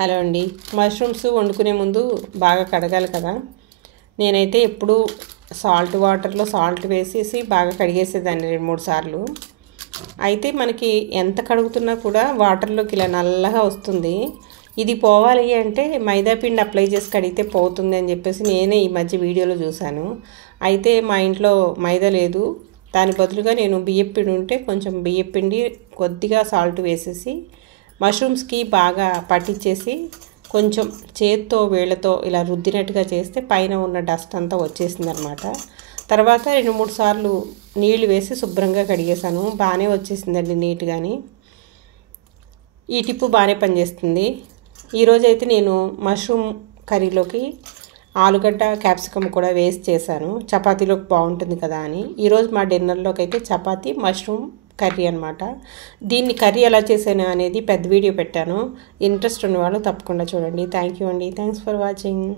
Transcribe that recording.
Hello అండి. Mushrooms వండుకునే ముందు బాగా కడగాలి కదా. నేనైతే ఎప్పుడు సాల్ట్ వాటర్లో సాల్ట్ వేసేసి బాగా కడిగేసేదాన్ని 2-3 సార్లు. అయితే మనకి ఎంత కడుగుతున్నా కూడా వాటర్లోకి ఇలా నల్లగా వస్తుంది. ఇది పోవాలి అంటే మైదా పిండి అప్లై చేసి కడిగితే పోతుంది అని చెప్పేసి నేనే ఈ మధ్య వీడియోలో చూశాను. అయితే మా ఇంట్లో మైదా లేదు. దాని బదులుగా నేను బియ్యం పిండి ఉంటే కొంచెం బియ్యం పిండి కొద్దిగా సాల్ట్ వేసేసి మష్రూమ్స్కి బాగా పట్టించేసి కొంచెం చేత్తో వేళ్ళతో ఇలా రుద్దినట్టుగా చేస్తే పైన ఉన్న డస్ట్ అంతా వచ్చేసింది అనమాట. తర్వాత 2-3 సార్లు నీళ్లు వేసి శుభ్రంగా కడిగేశాను. బాగానే వచ్చేసిందండి నీట్గాని. ఈ టిప్పు బాగానే పనిచేస్తుంది. ఈరోజైతే నేను మష్రూమ్ కర్రీలోకి ఆలుగడ్డ క్యాప్సికమ్ కూడా వేస్ట్ చేశాను. చపాతీలోకి బాగుంటుంది కదా అని. ఈరోజు మా డిన్నర్లోకి అయితే చపాతీ మష్రూమ్ కర్రీ అనమాట. దీన్ని కర్రీ ఎలా చేశాను అనేది పెద్ద వీడియో పెట్టాను. ఇంట్రెస్ట్ ఉన్నవాళ్ళు తప్పకుండా చూడండి. థ్యాంక్ యూ అండి. Thanks for watching.